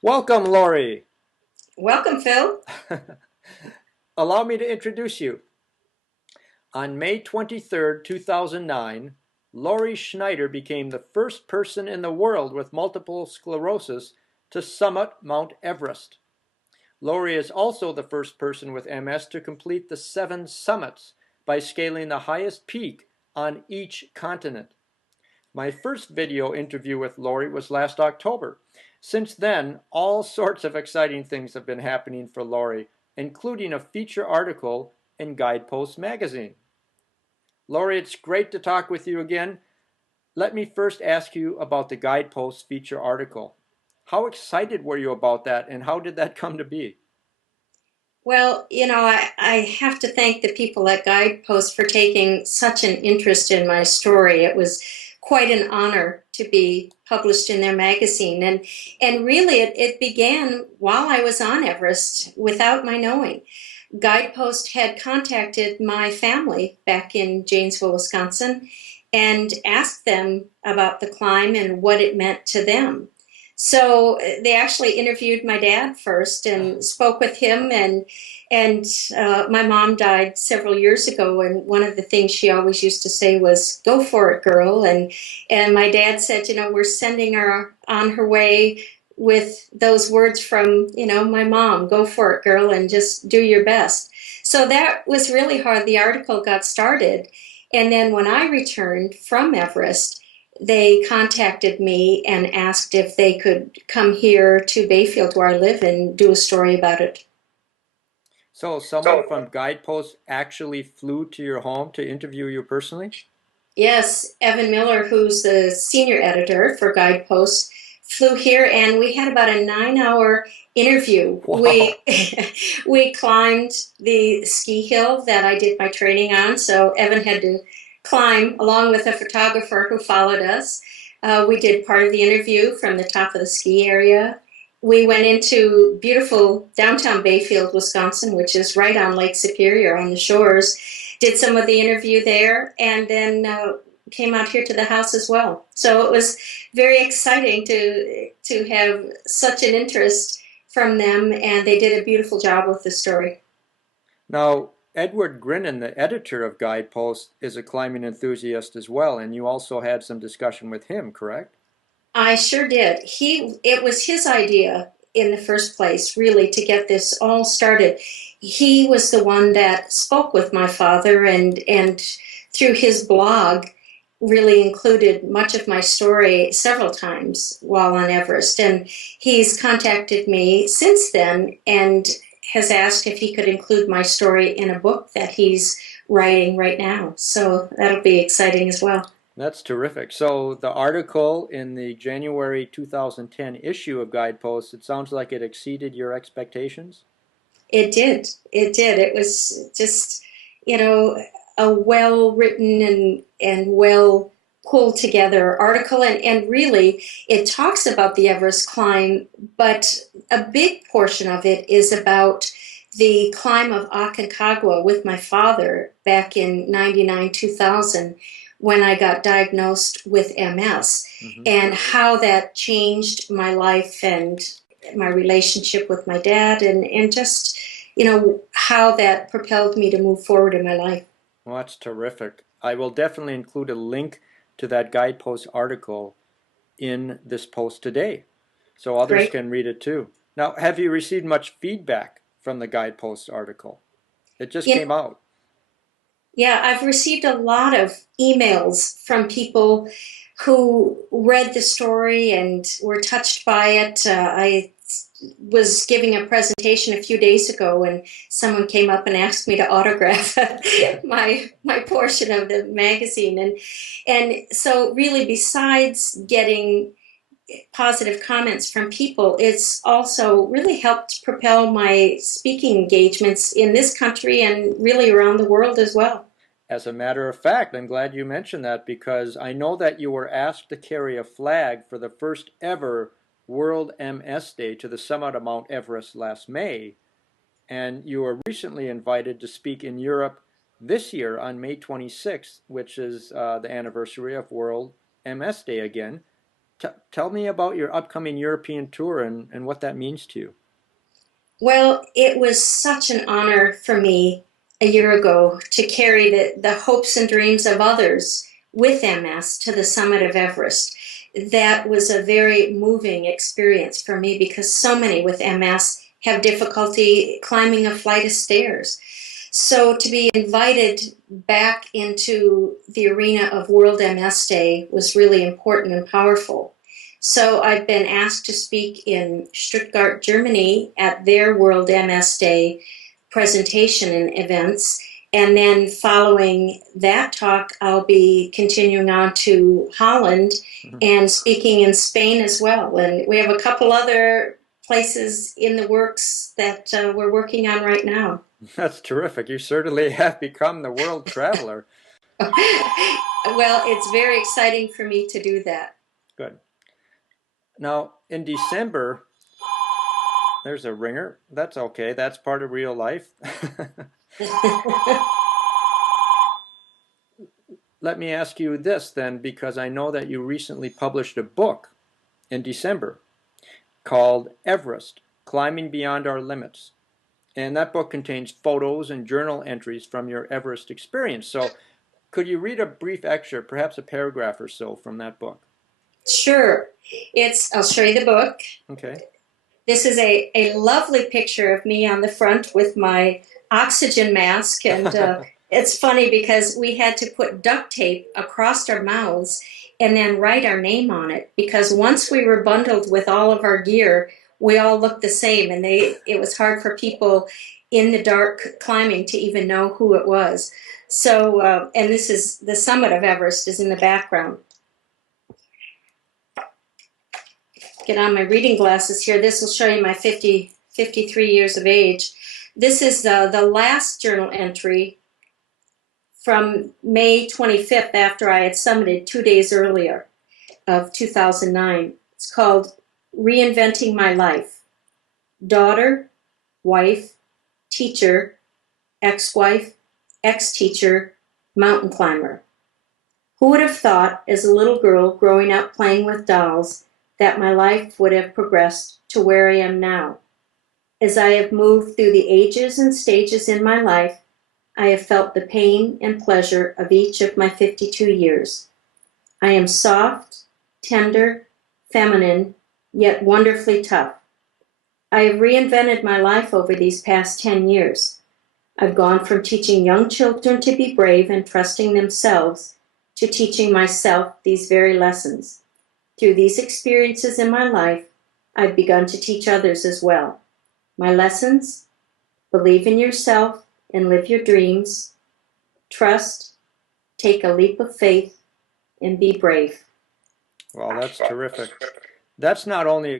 Welcome, Lori. Welcome, Phil. Allow me to introduce you. On May 23rd, 2009, Lori Schneider became the first person in the world with multiple sclerosis to summit Mount Everest. Lori is also the first person with MS to complete the 7 summits by scaling the highest peak on each continent. My first video interview with Lori was last October. Since then, all sorts of exciting things have been happening for Lori, including a feature article in Guideposts magazine. Lori, it's great to talk with you again. Let me first ask you about the Guideposts feature article. How excited were you about that, and how did that come to be? I have to thank the people at Guideposts for taking such an interest in my story. It was quite an honor to be published in their magazine. And really, it began while I was on Everest without my knowing. Guidepost had contacted my family back in Janesville, Wisconsin, and asked them about the climb and what it meant to them. So they actually interviewed my dad first and spoke with him, and my mom died several years ago, and one of the things she always used to say was, "Go for it, girl." And my dad said, "We're sending her on her way with those words from, my mom, go for it, girl, and just do your best." So that was really how the article got started. And then when I returned from Everest, they contacted me and asked if they could come here to Bayfield, where I live, and do a story about it. So, someone from Guideposts actually flew to your home to interview you personally? Yes, Evan Miller, who's the senior editor for Guideposts, flew here, and we had about a 9-hour interview. Wow. We climbed the ski hill that I did my training on, so Evan had to climb along with a photographer who followed us. We did part of the interview from the top of the ski area. We went into beautiful downtown Bayfield, Wisconsin, which is right on Lake Superior on the shores. Did some of the interview there, and then came out here to the house as well. So it was very exciting to have such an interest from them, and they did a beautiful job with the story. Now, Edward Grinnan, the editor of Guidepost, is a climbing enthusiast as well, and you also had some discussion with him, correct? I sure did. It was his idea in the first place, really, to get this all started. He was the one that spoke with my father, and through his blog really included much of my story several times while on Everest. And he's contacted me since then and has asked if he could include my story in a book that he's writing right now. So that'll be exciting as well. That's terrific. So the article in the January 2010 issue of Guideposts, it sounds like it exceeded your expectations? It did. It did. It was just, you know, a well written and well pulled together article. And really, it talks about the Everest climb, but a big portion of it is about the climb of Aconcagua with my father back in 99, 2000, when I got diagnosed with MS, Hmm. and how that changed my life and my relationship with my dad, and just how that propelled me to move forward in my life. Well, that's terrific. I will definitely include a link to that Guidepost article in this post today so others Great. can read it too. Now, have you received much feedback from the Guidepost article? It just you came out. Yeah, I've received a lot of emails from people who read the story and were touched by it. I was giving a presentation a few days ago, and someone came up and asked me to autograph my portion of the magazine, and so really, besides getting positive comments from people, it's also really helped propel my speaking engagements in this country and really around the world as well. As a matter of fact, I'm glad you mentioned that because I know that you were asked to carry a flag for the first ever World MS Day to the summit of Mount Everest last May, and you were recently invited to speak in Europe this year on May 26th, which is the anniversary of World MS Day again. Tell me about your upcoming European tour and what that means to you. Well, it was such an honor for me a year ago to carry the hopes and dreams of others with MS to the summit of Everest. That was a very moving experience for me because so many with MS have difficulty climbing a flight of stairs. So to be invited back into the arena of World MS Day was really important and powerful. So I've been asked to speak in Stuttgart, Germany at their World MS Day presentation and events. And then following that talk, I'll be continuing on to Holland and speaking in Spain as well. And we have a couple other places in the works that we're working on right now. That's terrific. You certainly have become the world traveler. Well, it's very exciting for me to do that. Good. Now, in December, there's a ringer. That's okay. That's part of real life. Let me ask you this then, because I know that you recently published a book in December called Everest, Climbing Beyond Our Limits. And that book contains photos and journal entries from your Everest experience. So could you read a brief excerpt, perhaps a paragraph or so from that book? Sure. I'll show you the book. Okay. This is a lovely picture of me on the front with my oxygen mask. And it's funny because we had to put duct tape across our mouths and then write our name on it. Because once we were bundled with all of our gear, we all looked the same. And it was hard for people in the dark climbing to even know who it was. So, and this is the summit of Everest is in the background. Get on my reading glasses here. This will show you my 53 years of age. This is the last journal entry from May 25th after I had summited 2 days earlier of 2009. It's called Reinventing My Life. Daughter, wife, teacher, ex-wife, ex-teacher, mountain climber. Who would have thought as a little girl growing up playing with dolls that my life would have progressed to where I am now? As I have moved through the ages and stages in my life, I have felt the pain and pleasure of each of my 52 years. I am soft, tender, feminine, yet wonderfully tough. I have reinvented my life over these past 10 years. I've gone from teaching young children to be brave and trusting themselves to teaching myself these very lessons. Through these experiences in my life, I've begun to teach others as well. My lessons: believe in yourself and live your dreams. Trust, take a leap of faith, and be brave. Well, that's terrific. That's not only